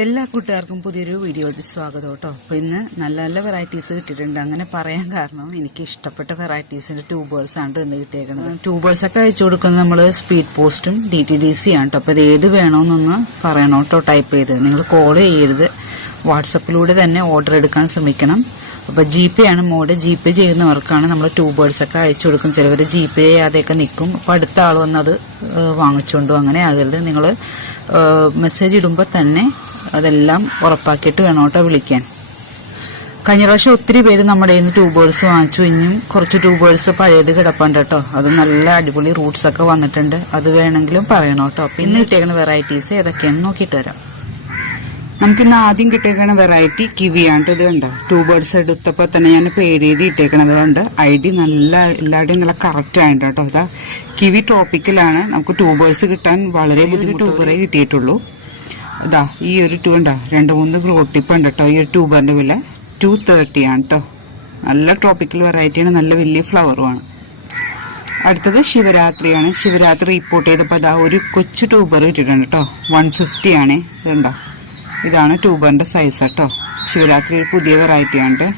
എല്ലാ കൂട്ടുകാർക്കും പുതിയൊരു വീഡിയോയിൽ സ്വാഗതം കേട്ടോ. അപ്പോൾ ഇന്ന് നല്ല നല്ല വെറൈറ്റീസ് കിട്ടിയിട്ടുണ്ട്. അങ്ങനെ പറയാൻ കാരണം എനിക്ക് ഇഷ്ടപ്പെട്ട വെറൈറ്റീസിന്റെ ട്യൂബേഴ്സ് ആണ് ഇന്ന് കിട്ടിയേക്കുന്നത്. ട്യൂബേഴ്സ് ഒക്കെ അയച്ചു കൊടുക്കുന്നത് നമ്മൾ സ്പീഡ് പോസ്റ്റും DTDC ആണ് കേട്ടോ. അപ്പോൾ ഇത് ഏത് വേണമെന്നൊന്ന് പറയണം കേട്ടോ. ടൈപ്പ് ചെയ്ത് നിങ്ങൾ കോൾ ചെയ്യരുത്, വാട്സപ്പിലൂടെ തന്നെ ഓർഡർ എടുക്കാൻ ശ്രമിക്കണം. അപ്പോൾ GP ആണ് മോഡ്. GP ചെയ്യുന്നവർക്കാണ് നമ്മൾ ട്യൂബേഴ്സ് ഒക്കെ അയച്ചു കൊടുക്കും. ചിലവർ GP ചെയ്യാതെയൊക്കെ നിൽക്കും. അപ്പോൾ അടുത്ത ആൾ വന്നത് വാങ്ങിച്ചുകൊണ്ടു അങ്ങനെ ആകരുത്. നിങ്ങൾ മെസ്സേജ് ഇടുമ്പോൾ തന്നെ അതെല്ലാം ഉറപ്പാക്കിയിട്ട് വേണം കേട്ടോ വിളിക്കാൻ. കഴിഞ്ഞ പ്രാവശ്യം ഒത്തിരി പേര് നമ്മുടെ കയ്യിൽ നിന്ന് ട്യൂബേഴ്സ് വാങ്ങിച്ചു. ഇനിയും കുറച്ച് ട്യൂബേഴ്സ് പഴയത് കിടപ്പുണ്ട് കേട്ടോ. അത് നല്ല അടിപൊളി റൂട്ട്സ് ഒക്കെ വന്നിട്ടുണ്ട്. അത് വേണമെങ്കിലും പറയണം കേട്ടോ. പിന്നെ കിട്ടിയേക്കുന്ന വെറൈറ്റീസ് ഏതൊക്കെയാണെന്ന് നോക്കിയിട്ട് വരാം. നമുക്കിന്ന് ആദ്യം കിട്ടിയേക്കുന്ന വെറൈറ്റി കിവിയാണ്. ഇത് കണ്ടോ, ട്യൂബേഴ്സ് എടുത്തപ്പോൾ തന്നെ ഞാൻ പേരെഴുതി ഇട്ടേക്കണത് കൊണ്ട് ID നല്ല എല്ലാവരുടെയും നല്ല കറക്റ്റ് ആയിട്ട് കേട്ടോ. ഇതാ കിവി ട്രോപ്പിക്കലാണ്. നമുക്ക് ട്യൂബേഴ്സ് കിട്ടാൻ വളരെ ബുദ്ധിമുട്ട് ട്യൂബറേ കിട്ടിയിട്ടുള്ളൂ. ഇതാ ഈ ഒരു ഉണ്ടാ 2-3 ഗ്രോട്ടിപ്പ് ഉണ്ട് കേട്ടോ. ഈ ഒരു ട്യൂബറിന്റെ വില 230 ആണ് കേട്ടോ. നല്ല ട്രോപ്പിക്കൽ വെറൈറ്റിയാണ്, നല്ല വലിയ ഫ്ലവറുമാണ്. അടുത്തത് ശിവരാത്രിയാണ്. ശിവരാത്രി റിപ്പോർട്ട് ചെയ്തപ്പോൾ അതാ ഒരു കൊച്ചു ട്യൂബർ കിട്ടിയിട്ടുണ്ട് കേട്ടോ. 150 ആണ്. ഇതുണ്ടോ, ഇതാണ് ട്യൂബറിന്റെ സൈസ് കേട്ടോ. ശിവരാത്രി ഒരു പുതിയ വെറൈറ്റിയാണ്.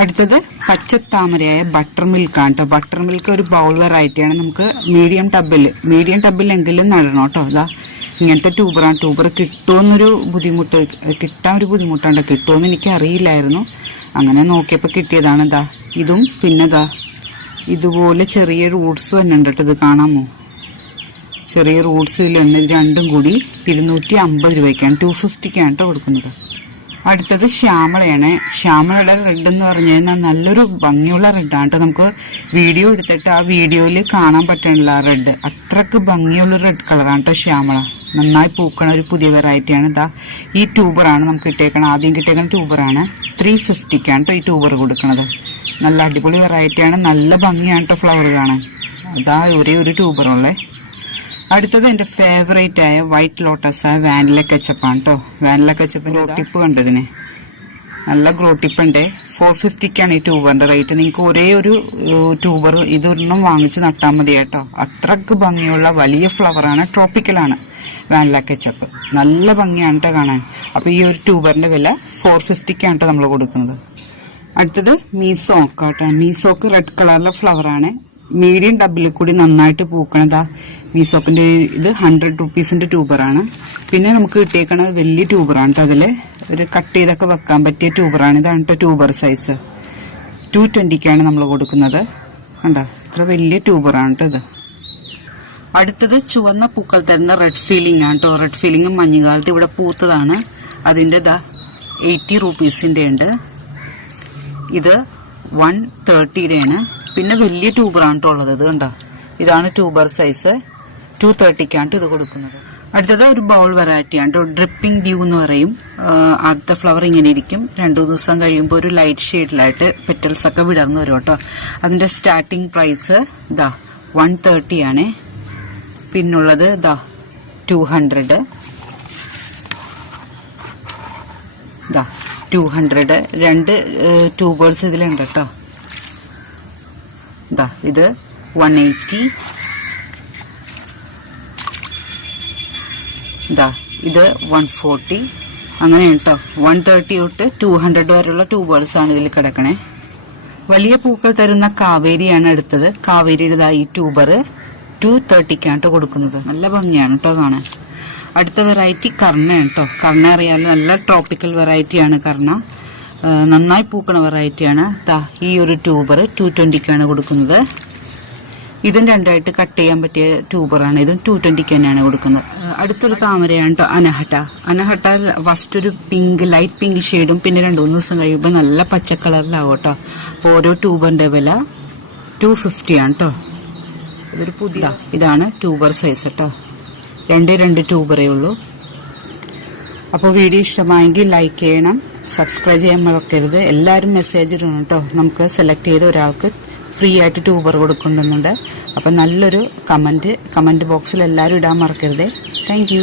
അടുത്തത് പച്ചത്താമരയായ ബട്ടർ മിൽക്കാണ് കേട്ടോ. ബട്ടർ മിൽക്ക് ഒരു ബൗൾ വെറൈറ്റിയാണ്. നമുക്ക് മീഡിയം ടബിലെങ്കിലും നടണം കേട്ടോ. അതാ ഇങ്ങനത്തെ ട്യൂബറാണ്. ട്യൂബർ കിട്ടുമെന്നൊരു ബുദ്ധിമുട്ട്, കിട്ടാൻ ഒരു ബുദ്ധിമുട്ടുണ്ട്. കിട്ടുമെന്ന് എനിക്ക് അറിയില്ലായിരുന്നു. അങ്ങനെ നോക്കിയപ്പോൾ കിട്ടിയതാണ്. ഇതാ ഇതും പിന്നെ ഇതാ ഇതുപോലെ ചെറിയ റൂട്ട്സ് വന്നിട്ടുണ്ട് കേട്ടോ. ഇത് കാണാമോ, ചെറിയ റൂട്ട്സ് ഇതിലുണ്ട്. ഇത് രണ്ടും കൂടി 250 രൂപയ്ക്കാണ്, 250ക്കാണ് കേട്ടോ കൊടുക്കുന്നത്. അടുത്തത് ശ്യാമളയാണ്. ശ്യാമളയുടെ റെഡ് എന്ന് പറഞ്ഞു കഴിഞ്ഞാൽ നല്ലൊരു ഭംഗിയുള്ള റെഡാണ് കേട്ടോ. നമുക്ക് വീഡിയോ എടുത്തിട്ട് ആ വീഡിയോയിൽ കാണാൻ പറ്റണില്ല ആ റെഡ്. അത്രക്ക് ഭംഗിയുള്ള റെഡ് കളറാണ് കേട്ടോ ശ്യാമള. നന്നായി പൂക്കണ ഒരു പുതിയ വെറൈറ്റിയാണ്. ഇതാ ഈ ട്യൂബറാണ് നമുക്ക് കിട്ടിയേക്കണം. ആദ്യം കിട്ടിയേക്കുന്ന ട്യൂബറാണ്. 350ക്കാണ് കേട്ടോ ഈ ട്യൂബർ കൊടുക്കുന്നത്. നല്ല അടിപൊളി വെറൈറ്റിയാണ്, നല്ല ഭംഗിയാണ് കേട്ടോ ഫ്ലവർ കാണാൻ. അതാ ഒരേ ഒരു ട്യൂബറുള്ളേ. അടുത്തത് എൻ്റെ ഫേവറേറ്റ് ആയ വൈറ്റ് ലോട്ടസ് ആയ വാനില കെച്ചപ്പാണ് കേട്ടോ. വാനില കെച്ചപ്പിൻ്റെ ഗ്രോട്ടിപ്പ് കണ്ടതിന് നല്ല ഗ്രോട്ടിപ്പ് ഉണ്ട്. 450ക്കാണ് ഈ ട്യൂബറിൻ്റെ റേറ്റ്. നിങ്ങൾക്ക് ഒരേ ഒരു ട്യൂബർ ഇതൊരെണ്ണം വാങ്ങിച്ച് നട്ടാൽ മതി കേട്ടോ. അത്രക്ക് ഭംഗിയുള്ള വലിയ ഫ്ലവറാണ്, ട്രോപ്പിക്കലാണ് വാനില കെച്ചപ്പ്. നല്ല ഭംഗിയാണ് കേട്ടോ കാണാൻ. അപ്പോൾ ഈ ഒരു ട്യൂബറിൻ്റെ വില 450ക്കാണ് കേട്ടോ നമ്മൾ കൊടുക്കുന്നത്. അടുത്തത് മീസോക്ക് കേട്ടോ. മീസോക്ക് റെഡ് കളറിലെ ഫ്ലവറാണ്. മീഡിയം ഡബിൽ കൂടി നന്നായിട്ട് പൂക്കണതാ മീസോക്കിന്റെ. ഇത് 100 റുപ്പീസിന്റെ ട്യൂബറാണ്. പിന്നെ നമുക്ക് കിട്ടിയേക്കണത് വലിയ ട്യൂബറാണ് കേട്ടോ. അതിൽ ഒരു കട്ട് ചെയ്തൊക്കെ വെക്കാൻ പറ്റിയ ട്യൂബറാണ്. ഇതാണ് കേട്ടോ ട്യൂബർ സൈസ്. 220ക്കാണ് നമ്മൾ കൊടുക്കുന്നത്. കണ്ടോ, ഇത്ര വലിയ ട്യൂബറാണ് കേട്ടോ ഇത്. അടുത്തത് ചുവന്ന പൂക്കൾ തരുന്ന റെഡ് ഫീലിംഗ് ആണ് കേട്ടോ. റെഡ് ഫീലിംഗ് മഞ്ഞുകാലത്ത് ഇവിടെ പൂത്തതാണ്. അതിൻ്റെ 80 റുപ്പീസിന്റെ ഉണ്ട്. ഇത് 130യുടെയാണ്. പിന്നെ വലിയ ട്യൂബറാണ് കേട്ടോ ഉള്ളത്. ഇത് കണ്ടോ, ഇതാണ് ട്യൂബർ സൈസ്. 230ക്കാണ് ഇത് കൊടുക്കുന്നത്. അടുത്തത് ഒരു ബൗൾ വെറൈറ്റിയാണ് കേട്ടോ. ഡ്രിപ്പിംഗ് ഡ്യൂ എന്ന് പറയും. ആദ്യത്തെ ഫ്ലവർ ഇങ്ങനെ ഇരിക്കും. 2 ദിവസം കഴിയുമ്പോൾ ഒരു ലൈറ്റ് ഷെയ്ഡിലായിട്ട് പെറ്റൽസ് ഒക്കെ വിടർന്നു വരും കേട്ടോ. അതിന്റെ സ്റ്റാർട്ടിംഗ് പ്രൈസ് ഇതാ 130 ആണ്. പിന്നുള്ളത് ഇതാ 200. ഇതാ 200. 2 ട്യൂബേഴ്സ് ഇതിലുണ്ട് കേട്ടോ. ഇതാ ഇത് 180. ഇതാ ഇത് 140. അങ്ങനെ കേട്ടോ. 130 തൊട്ട് 200 വരെയുള്ള ട്യൂബേഴ്സ് ആണ് ഇതിൽ കിടക്കണേ. വലിയ പൂക്കൾ തരുന്ന കാവേരിയാണ് അടുത്തത്. കാവേരിയുടെ ഈ ട്യൂബർ 230ക്കാണ് കേട്ടോ കൊടുക്കുന്നത്. നല്ല ഭംഗിയാണ് കേട്ടോ കാണാൻ. അടുത്ത വെറൈറ്റി കർണയാണ് കേട്ടോ. കർണ അറിയാലോ, നല്ല ട്രോപ്പിക്കൽ വെറൈറ്റിയാണ് കർണ. നന്നായി പൂക്കണ വെറൈറ്റിയാണ്. ഈ ഒരു ട്യൂബർ 220ക്കാണ് കൊടുക്കുന്നത്. ഇതും രണ്ടായിട്ട് കട്ട് ചെയ്യാൻ പറ്റിയ ട്യൂബറാണ്. ഇതും 220ക്ക് തന്നെയാണ് കൊടുക്കുന്നത്. അടുത്തൊരു താമരയാണ് കേട്ടോ, അനഹട്ട. അനഹട്ട ഫസ്റ്റ് ഒരു പിങ്ക്, ലൈറ്റ് പിങ്ക് ഷെയ്ഡും പിന്നെ 2-3 ദിവസം കഴിയുമ്പോൾ നല്ല പച്ച കളറിലാവും കേട്ടോ. അപ്പോൾ ഓരോ ട്യൂബറിന്റെ വില 250 ആണ് കേട്ടോ. ഇതൊരു പുതിയ ഇതാണ് ട്യൂബർ സൈസ് കേട്ടോ. 2 ട്യൂബറേ ഉള്ളൂ. അപ്പോൾ വീഡിയോ ഇഷ്ടമായെങ്കിൽ ലൈക്ക് ചെയ്യണം, സബ്സ്ക്രൈബ് ചെയ്യാൻ മറക്കരുത്. എല്ലാവരും മെസ്സേജ് ഇടണം കേട്ടോ. നമുക്ക് സെലക്ട് ചെയ്ത ഒരാൾക്ക് ഫ്രീ ആയിട്ട് ട്യൂബർ കൊടുക്കുന്നുണ്ട്. അപ്പം നല്ലൊരു കമൻറ്റ് ബോക്സിൽ എല്ലാവരും ഇടാൻ മറക്കരുത്. Thank you.